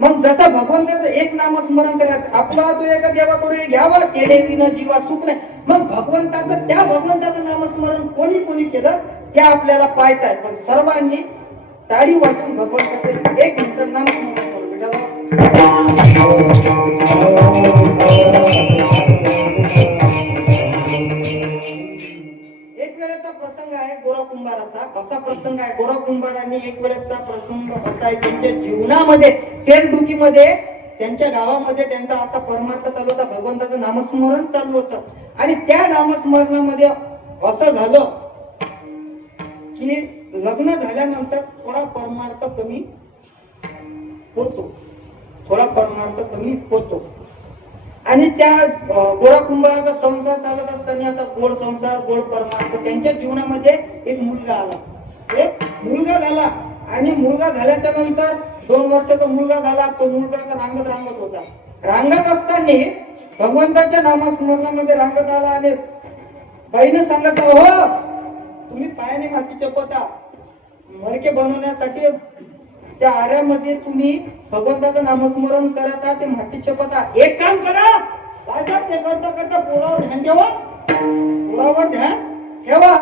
मग जसं भगवंताचं एक नामस्मरण करायचं, आपला तो एका देवा करून घ्यावा केले विन जीवा सुख नाही. मग भगवंताचं त्या भगवंताचं नामस्मरण कोणी कोणी केलं त्या आपल्याला पाहायचं आहे. पण सर्वांनी टाळी वाटून भगवंताचं एक मिनिट नामस्मरण करू बेटा. एक वेळेचा प्रसंग आहे गोरा कुंभाराचा. असा प्रसंग आहे, गोरा कुंभारांनी एक वेळेचा प्रसंग असा आहे त्यांच्या जीवनामध्ये, तेरडुकीमध्ये त्यांच्या गावामध्ये त्यांचा असा परमार्थ चालू होता, भगवंताचं नामस्मरण चालू होतं. आणि त्या नामस्मरणामध्ये असं झालं की लग्न झाल्यानंतर थोडा परमार्थ कमी होतो, थोडा परमार्थ कमी होतो. आणि त्या गोरा कुंभाराचा संसार चालत असताना असा गोड संसार, गोड परमार्थ, त्यांच्या जीवनामध्ये एक मुलगा आला, एक मुलगा झाला. आणि मुलगा झाल्याच्या नंतर 2 वर्षाचा मुलगा झाला. तो मुलगा रांगत होता. रांगत असताना भगवंताच्या नामस्मरणामध्ये रांगत आला आणि बाईने सांगितलं, हो तुम्ही पायाने माती चपता, मडके बनवण्यासाठी त्या आऱ्यामध्ये तुम्ही भगवंताचं नामस्मरण करता, ते माती चपता. एक काम करा, काय ते करता करता पोरावर ध्यान ठेवा, पोरावर ध्यान ठेवा.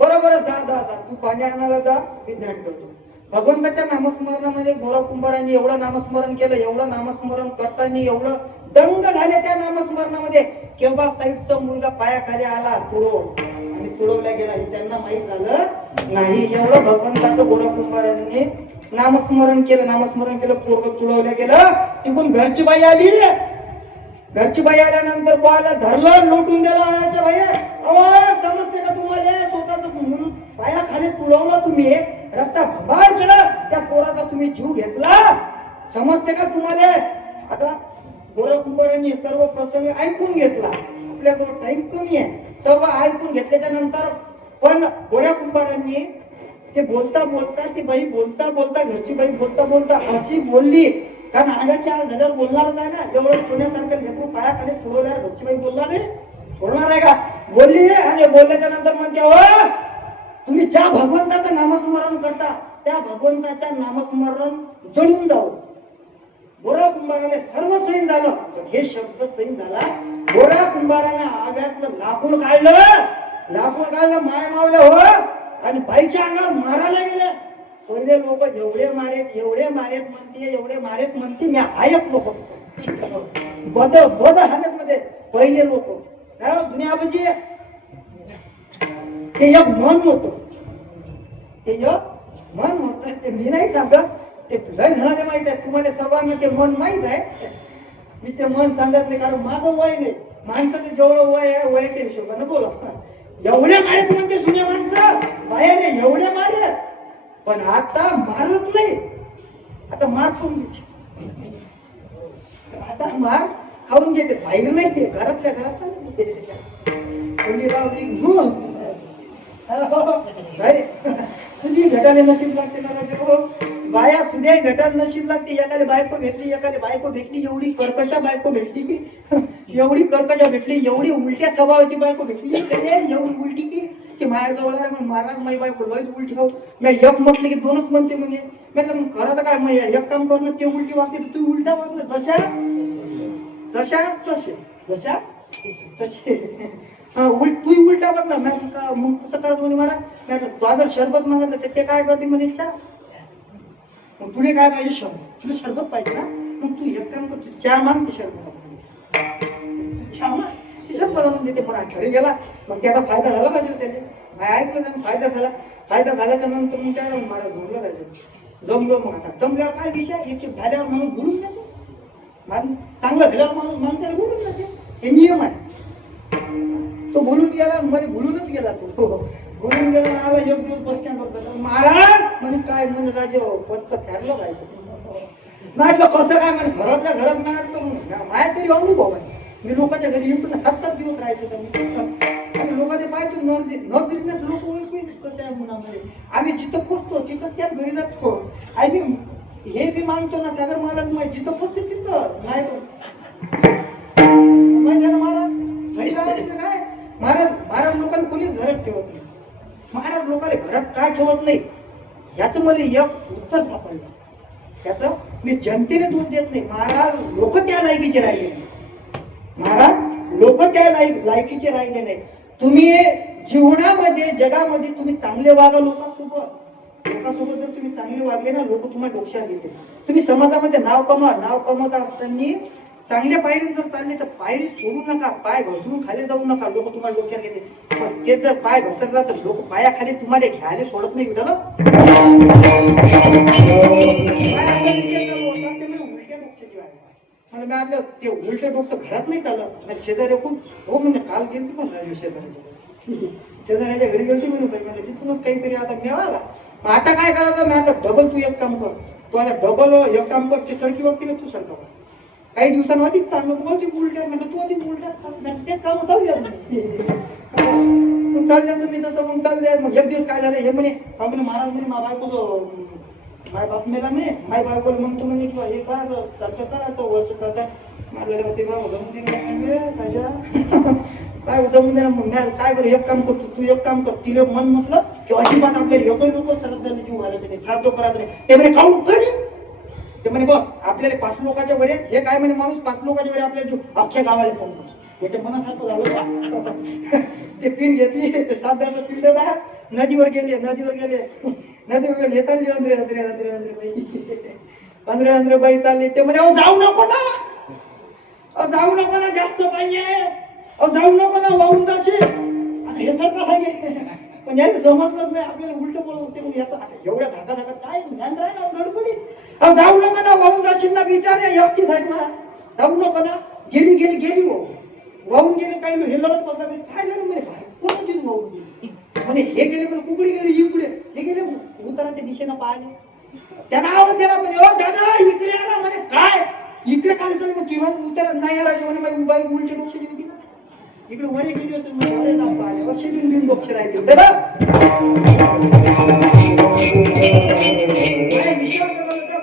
बरोबर, जा जा जा, तू पाणी आणायला जा, मी ध्यान ठेवतो. भगवंताच्या नामस्मरणामध्ये गोरा कुंभारांनी एवढं नामस्मरण केलं, एवढं नामस्मरण करताना एवढं दंग झाले त्या नामस्मरणामध्ये. केव्हा साईडचा मुलगा पायाखाली आला, आणि तुडवल्या गेला हे त्यांना माहित झालं नाही. एवढं भगवंताचं गोरा कुंभारांनी नामस्मरण केलं. पूर्व तुडवल्या गेलं. तिकडून घरची बाई आली. घरची बाई आल्यानंतर बाला धरलं, लोटून दिलं. आणायच्या बाई, समजते का तुम्हाला, स्वतःच म्हणून पायाखाली तुडवलं तुम्ही, रक्ता भंबार केलं, त्या पोराचा तुम्ही जीव घेतला, समजते का तुम्हाला. आता गोरा कुंभारांनी सर्व प्रसंग ऐकून घेतला. आपल्याजवळ टाइम कमी आहे, सर्व ऐकून घेतल्याच्या नंतर पण गोरा कुंभारांनी ते बोलता ती बाई बोलता घरची बाई बोलता अशी बोलली, कारण अंगाची आज झाल्यावर बोलणारच आहे ना. एवढं सोन्यासारखं लेकरू पायाखाली पुरवल्यावर घरची बाई बोलणार नाही, बोलणार आहे का. बोलली आणि बोलल्याच्या नंतर म्हणते, हो तुम्ही ज्या भगवंताचं नामस्मरण करता त्या भगवंताच्या नामस्मरण जळून जाऊ. गोरा कुंभाराने सर्व सैन झालं. हे शब्द सैन झाला. गोरा कुंभाराने आव्यातलं लाकूड काढलं, माय मावल्या, हो, आणि बाईच्या अंगावर मारायला गेले. पहिले लोक एवढे मारेत म्हणते मी ऐकलो फक्त बद हातात मध्ये पहिले लोक जुन्या आबाजी ते एक मन होत, ते मी नाही सांगत, ते तुझ्याही धनाला माहित आहे, तुम्हाला सर्वांना ते मन माहित आहे. मी ते मन सांगत नाही, कारण माझं वय नाही. माणसाचं जेवढं वय आहे वयाच्या हिशोबाने बोला. एवढे मारत म्हणते जुन्या माणसं, बायाने एवढे मारत, पण आता मारत नाही. आता मार खाऊन घेते, आता मार खाऊन घेते, बाहेर नाही, ते घरातल्या घरात सुधी भेटायला नशीब लागते मला. बाया सुद्धा भेटायला नशीब लागते. एकाला बायको भेटली, एवढी कर्कशा बायको भेटली की, एवढी उलट्या स्वभावाची बायको भेटली, एवढी उलटी की माझ्याजवळ आहे. महाराज माझी बायको लयच उलटी हो. मी एक म्हटलं की 2च म्हणते म्हणे. म्हटलं मग खरं काय, मग एक काम करणं, ते उलटी वागते तू उलटा वागणं. जशा तसे तू उलटा बघ ना. मग कसं करायचं म्हणे मला. तू जर शरबत मागितलं तर ते काय करते म्हणे चहा. मग तुला काय पाहिजे शरबत. तुला शरबत पाहिजे ना. मग तू एक काम कर, तू चहा माग ते शरबत चहा माग शरबत आणून देते. म्हणा घरी गेला मग त्याचा फायदा झाला राजू त्याचे. ऐकलं त्याचा फायदा झाला. फायदा झाल्याच्या नंतर मग त्याला मला जमलं राजू. जमलो मग आता जमल्यावर काय विषय एक झाल्यावर माणूस बोलून जाते. चांगलं झाल्यावर माणूस माणसाला बोलून जाते. हे नियम आहे. तो बोलून गेला मध्ये बोलूनच गेला. तो बोलून गेला. आला एक दिवस बस स्टँड होता. महाराज म्हणे काय म्हणे राजू पत्त फेरलं पाहिजे. म्हटलं कसं काय म्हणे घरातल्या घरात म्हटलं माझ्या तरी अनुभव आहे. मी लोकांच्या घरी येऊन 7-7 दिवस राहायचो. आणि लोकांचे पाहतो नजरीने लोक कसं आहे मुलामध्ये. आम्ही जिथं पोचतो तिथं त्याच घरी जातो. आणि मी हे बी मानतो ना सागर महाराज माहिती जिथं पोचते तिथं नाही तो माहिती आहे ना महाराज. घरी जायचं काय महाराज लोकांना कोणीच घरात ठेवत नाही. महाराज लोकांना घरात काय ठेवत नाही याचं मला एक उत्तर सापडलं. त्याचं मी जनतेने दोष देत नाही. महाराज लोक त्या लायकीचे राहिले नाही. महाराज लोक त्या लायकीचे राहिले नाही. तुम्ही जीवनामध्ये जगामध्ये तुम्ही चांगले वागा लोकांसोबत जर तुम्ही चांगले वागले ना लोक तुम्हाला डोक्यात घेते. तुम्ही समाजामध्ये नाव कमवत असताना चांगल्या पायरीत जर चालले तर पायरी सोडू नका. पाय घसरून खाली जाऊ नका. लोक तुम्हाला डोक्यात घेते. पण ते जर पाय घसरला तर लोक पायाखाली तुम्हाला घ्यायला सोडत नाही. उलट्या डोक्याची आहे. म्हणजे मी आपलं ते उलटे डोकं घरात नाही चाललं. शेजारी हो म्हणजे काल गेलती पण राजू शेजाऱ्याच्या घरी गेलती म्हणून पाहिजे तिथूनच काहीतरी आता मिळाला. आता काय करायचं मी आपलं डबल तू एक काम कर. तू आता डबल एक काम कर. ते सरकी बघते ना तू सरका. काही दिवसांना अधिक चांगलं अधिक उलट्या म्हणलं तू अधिक उलट्या तेच काम चालू चालल्या तुम्ही तसं मग चालले. मग एक दिवस काय झालं हे म्हणे महाराज म्हणे मा बायकोचं माझ्या बाप मेला म्हणे. माझ्या बायकोला म्हणतो म्हणे किंवा हे करायचं वर्ष करता मारलेलं ते बाबा काय जमून दे ना. मग काय कर एक काम करतो तू एक काम कर. तिला मन म्हटलं की अजिबात आपल्याला एक लोक सरदार जीव घालायचं नाही श्राद्ध करायचं नाही. ते म्हणे खाऊन करी ते म्हणे बस आपल्याला 5 लोकांच्या वर हे काय म्हणे माणूस 5 लोकांच्या वर आपल्याला जीव अख्ख्या गावाला फोन करतो. याच्या मनासारखं झालं. ते पिंड घेतली ते साध्याचं पिंड नदीवर गेले नदीवर येताले अंद्रे बाई चालले. ते म्हणे जाऊ नको ना जास्त पाहिजे. जाऊ नको ना वाहून जाशील. आता हे सारखं सांगे पण याचं समजलंच नाही. आपल्याला उलट बोलवते मग याचा एवढ्या धाका काय ज्ञान राहिलं गडबडीत. जाऊ नको ना वाहून जाशील ना विचार एकटी साहेब ना. जाऊ नको ना. गेली हो वाहून गेले. काही हे लढत बघा काय झालं म्हणे कोण तिथे वाहून गेली म्हणे. हे गेले पण कुकडे गेले इकडे हे गेले उतराच्या दिशेनं पाहिले. त्यांना आवाज दिला म्हणे ओ दादा इकडे आला म्हणे. काय इकडे काय चाललं मग तुम्ही उतर नाही राजू म्हणे माझी उभा उलटे डोक्याची होती ना इकडे वरे गेली असेल म्हणजे वरे जाऊन पाहिले. वर्ष 2 डोक्ष राहिले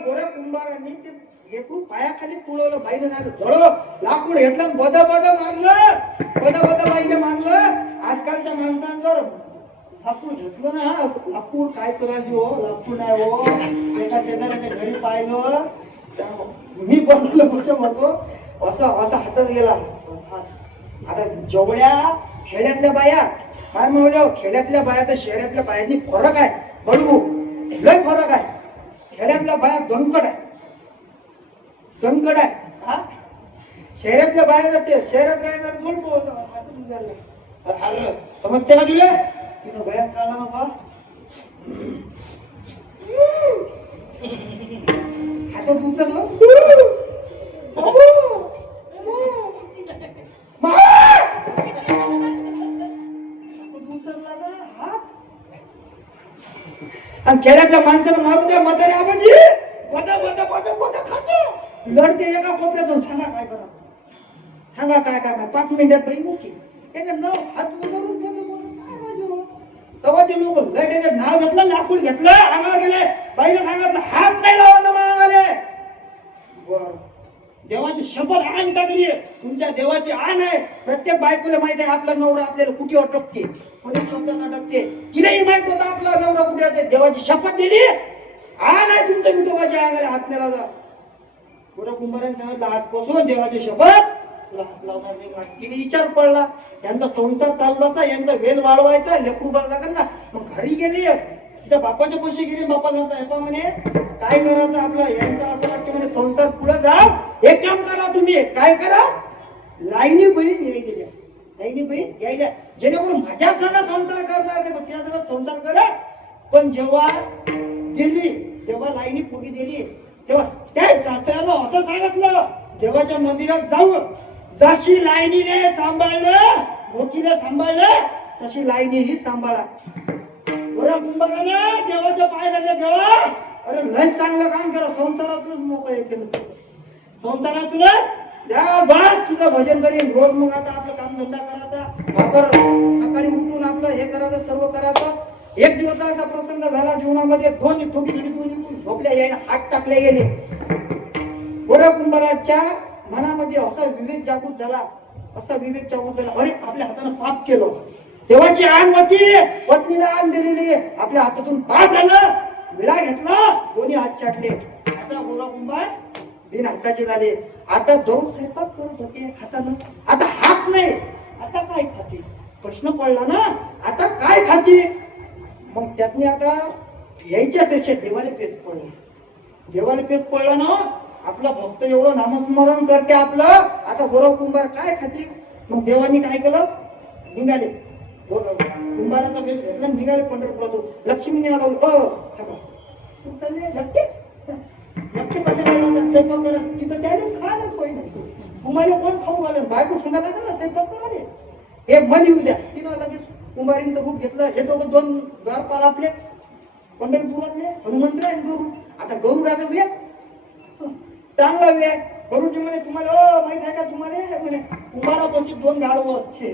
गोऱ्या कुंभारांनी ते लेकरू पायाखाली तुळवलं. बाईने झालं जळो लाकूड घेतलं बद बाईने मानलं. आजकालच्या माणसांवर लाकूड घेतलं ना लाकूड काय करायची हो लाकूड नाही हो. एका शेजाऱ्याच्या घरी पाहिलं मी बसलो पक्ष म्हणतो असं हातात गेला. आता जेवढ्या खेड्यातल्या बाया काय म्हणलं खेड्यातल्या बाया तर शहरातल्या बायांनी फरक आहे. बडबू लय फरक आहे. खेड्यातल्या बाया दणकट आहे हा. शहरातल्या बाहेर जाते शहरात राहणार समजते का तुला तिनं बयास काढला बाबा हातात उचललं उचलला ना हात. आणि खेड्यातल्या माणसाला मारू द्या म्हातारे आबाजी बदा खातो लढते एका कोपऱ्यातून. सांगा काय करा 5 मिनिटात बाई मोठी त्याच्या नाव हात उचलून काय राजू तवाचे लोक लढ्याचे नाव घेतलं लाकूड घेतलं अंगावर गेले. बाईला सांगितलं हात नाही लावायचं मागाले. बर देवाची शपथ आण टाकली. तुमच्या देवाची आण आहे. प्रत्येक बायकोला माहिती आहे आपला नवरा आपल्याला कुठे अटकते कोणी शब्दात अटकते. तिलाही माहित होता आपला नवरा कुठे असते. देवाची शपथ दिली आण आहे तुमच्या विठोबाच्या अंगाला हात नाही लावला. गोऱ्या कुंभारांनी सांगितलं आजपासून देवाची शपथ तुला हात लावणार नाही का? तिने विचार पडला, यांचा संसार चालवायचा, यांचा वेल वाढवायचा, लेकरू बाळ लागेल ना. मग घरी गेली, तिच्या बापाचे पैसे गेले. बापा जाता म्हणे काय करायचं आपलं, यांचा असं वाटतं म्हणे संसार पुढे जा. एक काम करा तुम्ही, काय करा, लाईनी बहीण यायला द्या, लाईनी बहीण यायला, जेणेकरून माझ्या संग संसार करणार नाही, तिच्या संग संसार करा. पण जेव्हा गेली, जेव्हा लाईनी पोरी दिली, तेव्हा त्या सासऱ्याला असं सांगितलं, देवाच्या मंदिरात जाऊ, जशी लाईनीने सांभाळलं, मोठीला सांभाळलं, तशी लाईनी ही सांभाळा. बरं कुंभकानं देवाच्या पाय झाले, देवा अरे लय चांगलं काम केलं, संसारातूनच मोकळे केलं, संसारातूनच त्या बस तुझं भजन करीन रोज. मग आता आपलं काम धंदा करायचा, भाकर सकाळी उठून आपलं हे करायचं, सर्व करायचं. एक दिवस असा प्रसंग झाला जीवनामध्ये, दोन झोपल्या यायला हात टाकले गेले. गोरा कुंभाराच्या मनामध्ये असा विवेक जागृत झाला, असा विवेक जागृत झाला, अरे आपल्या हातानं पाप केलं, देवाची आण होती, पत्नीला आण दिलेली, आपल्या हातातून पाप झालं, विळा घेतला, दोन्ही हात छाटले. आता गोरा कुंभार बिन हाताचे झाले. आता दोन स्वयंपाक करत होते हातानं, आता हात नाही, आता काय खाते, प्रश्न पडला ना, आता काय खाते. मग त्यातनी आता यायच्यापेक्षा देवाला पेच पडला, देवाला पेच पडला ना. आपला भक्त एवढं नामस्मरण करते आपलं, आता गोरा कुंभार काय खाते. मग देवानी काय केलं, निघाले, कुंभाराचा वेश घेतला, निघाले पंढरपुरात. लक्ष्मीने अडवलं, चालले झटके झटके कशाला स्वयंपाक करा, तिथं त्यानेच खायला सोय नाही, तुम्हाला कोण खाऊ घालेल, बायको सांगायला लागेल ना स्वयंपाक करायला. हे मन येऊ द्या. तिनं लगेच कुंभारींचं रूप घेतलं. हे दोघं दोन द्वारपाल आपले पंढरपुरातले, हनुमंत आणि गरुड. आता गरुडाचा वेग चांगला वेग. गरुडजी म्हणे तुम्हाला माहित आहे का, तुम्हाला म्हणे कुंभारापाशी दोन गाढवं असते,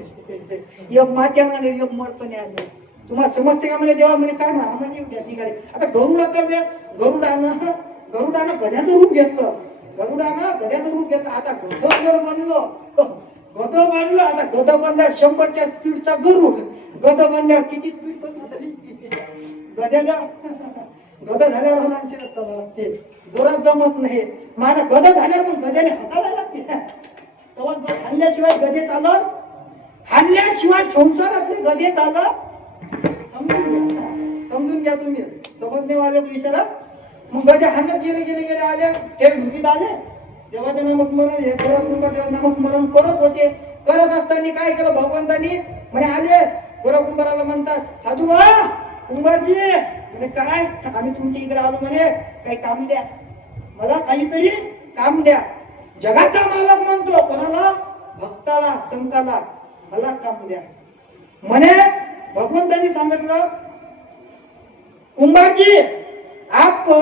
एक मात्याने एक मडतने आले, तुम्हाला समजते का म्हणे. देवा म्हणे काय आम्हाला येऊ द्या, निघाले. आता गरुडाचा वेग, गरुडानं गध्याचं रूप घेतलं, गरुडानं गध्याचं रूप घेतलं. आता गद बनलो, गद बांधलं. आता गद बांधल्या 100च्या स्पीडचा गरुड, गद बांधल्यावर किती स्पीड बनली, गद्याला गद झाल्यावर हलांची लागते, जोरात जमत नाही. माझा गद झाल्यावर मग गद्याने हाताला लागते, तेव्हा हल्ल्याशिवाय गदे चालत, हल्ल्याशिवाय संसारातले गदे चालत. समजून घ्या तुम्ही, समजण्यावाले इशारा. मग गदे हाणत गेले गेले गेले आले, हे ढुकीत आले, देवाचे नामस्मरण, हे गोरा नामस्मरण करत होते. करत असताना काय केलं भगवंतानी, म्हणे आले गोरा कुंभाराला म्हणतात, साधू बा कुंभारजी म्हणे काय, आम्ही तुमच्या इकडे आलो म्हणे, काही काम द्या, मला काहीतरी काम द्या. जगाचा मालक म्हणतो कोणाला, भक्ताला संताला, मला काम द्या म्हणे. भगवंतानी सांगितलं, कुंभारजी आपको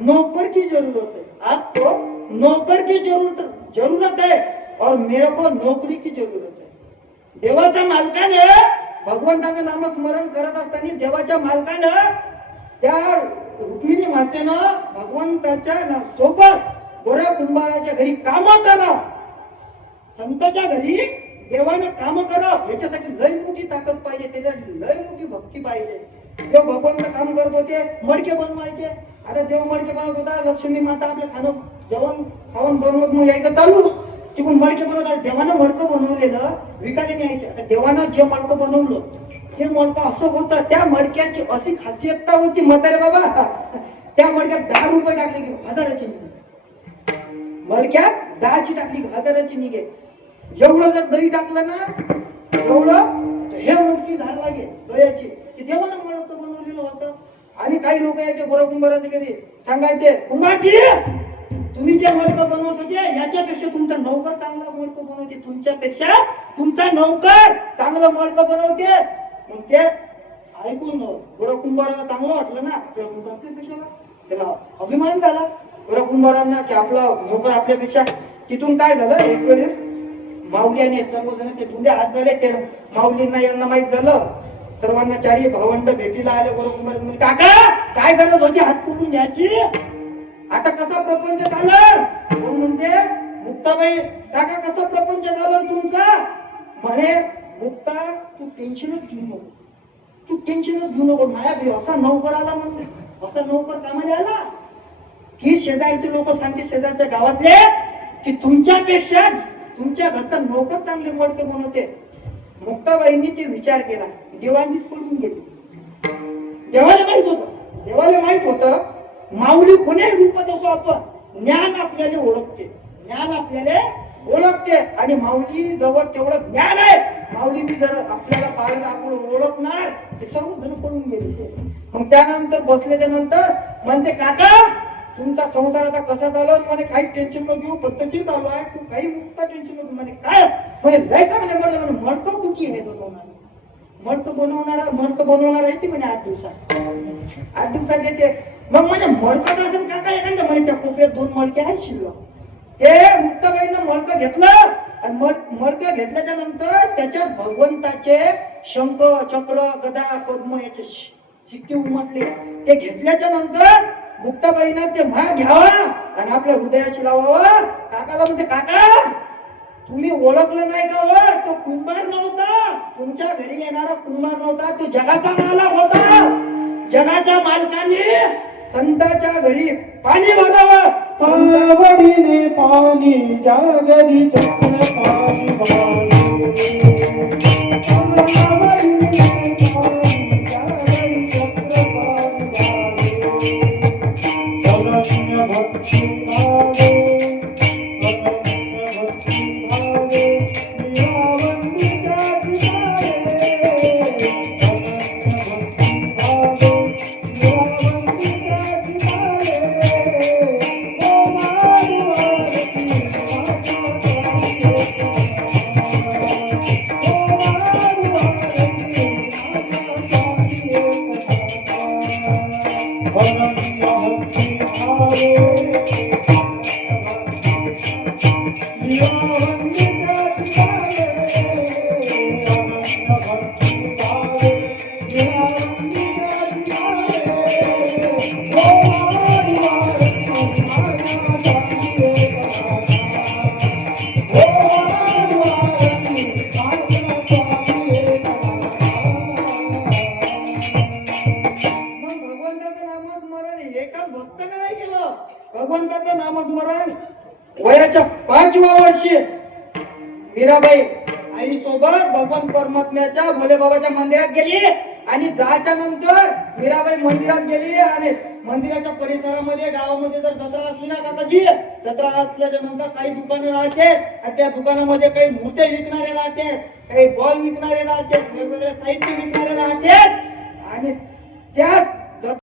नौकर की जरूरत है, आपको नौकर की जरूरत है और मेरे को नौकरी की जरूरत है. देवाच्या मालकाने भगवंताचं नामस्मरण करत असताना देवाच्या मालकानं त्या रुक्मिणी मातेनं भगवंताच्या सोबत गोऱ्या कुंभाराच्या घरी काम करा, संताच्या घरी देवानं काम करा. याच्यासाठी लय मोठी ताकद पाहिजे, त्याच्यासाठी लय मोठी भक्ती पाहिजे. देव भगवंत काम करत होते, मडके बनवायचे. आता देव मडके बनवत होता, लक्ष्मी माता आपलं खाणं जेवण खावण बनवत मग यायचं चालू, तिकडून मडके बनवत आहे. देवानं मडकं बनवलेलं विकायला न्यायचे. आता देवानं जे मडकं बनवलं ते मडकं असं होतं, त्या मडक्याची अशी खासियतता होती म्हातारे बाबा, त्या मडक्यात 10 रुपये टाकले की 1000ची निघे, मडक्यात 10ची टाकली 1000ची निघे. एवढं जर दही टाकलं ना, एवढं हे मोठी धार लागे दह्याची, ते देवानं मडकं बनवलेलं होतं. आणि काही लोक यायचे गोरा कुंभाराच्या घरी, सांगायचे कुंभारजी तुम्ही जे मडकं बनवत होते याच्यापेक्षा तुमचा नौकर चांगला मडकं बनवते, तुमच्यापेक्षा तुमचा नौकर चांगलं मडकं बनवते. मग ते ऐकून गोरा कुंभाराला चांगलं वाटलं ना, आपल्यापेक्षा त्याला अभिमान झाला गोरा कुंभारांना की आपला नौकर आपल्यापेक्षा. तिथून काय झालं, एक वेळेस माऊली सर्वजण ते धुंडे हात झाले, ते माऊलींना यांना माहित झालं. सर्वांना चारी भावंड भेटीला आले. गोरा कुंभार म्हणजे काका काय गरज होती हात पुरून घ्यायची, आता कसा प्रपंच झाला. कोण म्हणते मुक्ताबाई, काका कसा प्रपंच झाला तुमचा. म्हणे मुक्ता तू टेन्शनच घेऊ नको, तू टेन्शनच घेऊ नको. माझ्या घरी असा नौकर आला, म्हणून असा नौकर कामाला आला की शेजारचे लोक सांगते, शेजारच्या गावातले, की तुमच्यापेक्षा तुमच्या घरचा नोकर चांगले मडके बनवते. मुक्ताबाईंनी ते विचार केला, देवांनीच पडून गेली. देवाला माहित होतं माऊली कोण्याही रूपात असो आपण ज्ञान आपल्याला ओळखते आणि माऊली जवळ तेवढं ज्ञान आहे. माऊलींनी जर आपल्याला पाहिलं आपण ओळखणार ते सर्व जण पडून गेले. मग त्यानंतर बसल्याच्या नंतर म्हणते, काका तुमचा संसार आता कसा झाला? म्हणे काही टेन्शन न घेऊ, पद्धतशीर चालू आहे, तू काही मुक्ता टेन्शन न घेऊ. म्हणे काय? म्हणे लय चांगले मडकं कुठे आहे बनवणार? मडकं बनवणार आहे ती म्हणे 8 दिवसात येते. मग म्हणे मडकं नसेल काका एखादं? म्हणे त्या कोपऱ्यात 2 मडके आहेत शिल्लक. ते मुक्ताबाईंना मडकं घेतलं आणि मडकं घेतल्याच्या नंतर त्याच्यात भगवंताचे शंख, चक्र, गदा, पद्म याचे सिक्के उमटले. ते घेतल्याच्या नंतर मुक्ताबाईनं ते माळ घ्यावा आणि आपल्या हृदयाशी लावावं. काकाला म्हणते, काका तुम्ही ओळखलं नाही का? हो तो कुंभार नव्हता, तुमच्या घरी येणारा कुंभार नव्हता, तो जगाचा मालक होता. जगाच्या मालकाने संताच्या घरी पाणी भरावं. पावडीने पाणी जागरी चक्र पाणी भगवंताचं नामस्मरण वयाच्या 5व्या वर्षी मीराबाई आई सोबत भगवान परमात्म्याच्या भोले बाबाच्या मंदिरात गेली. आणि जायच्या नंतर मीराबाई मंदिरात गेली आणि मंदिराच्या परिसरामध्ये गावामध्ये जर जत्रा असली ना काकाजी, जत्रा असल्याच्या नंतर काही दुकानं राहते आणि त्या दुकानामध्ये काही मूर्त्या विकणारे राहते, काही बॉल विकणारे राहते, वेगवेगळे साहित्य विकणारे राहते. आणि त्याच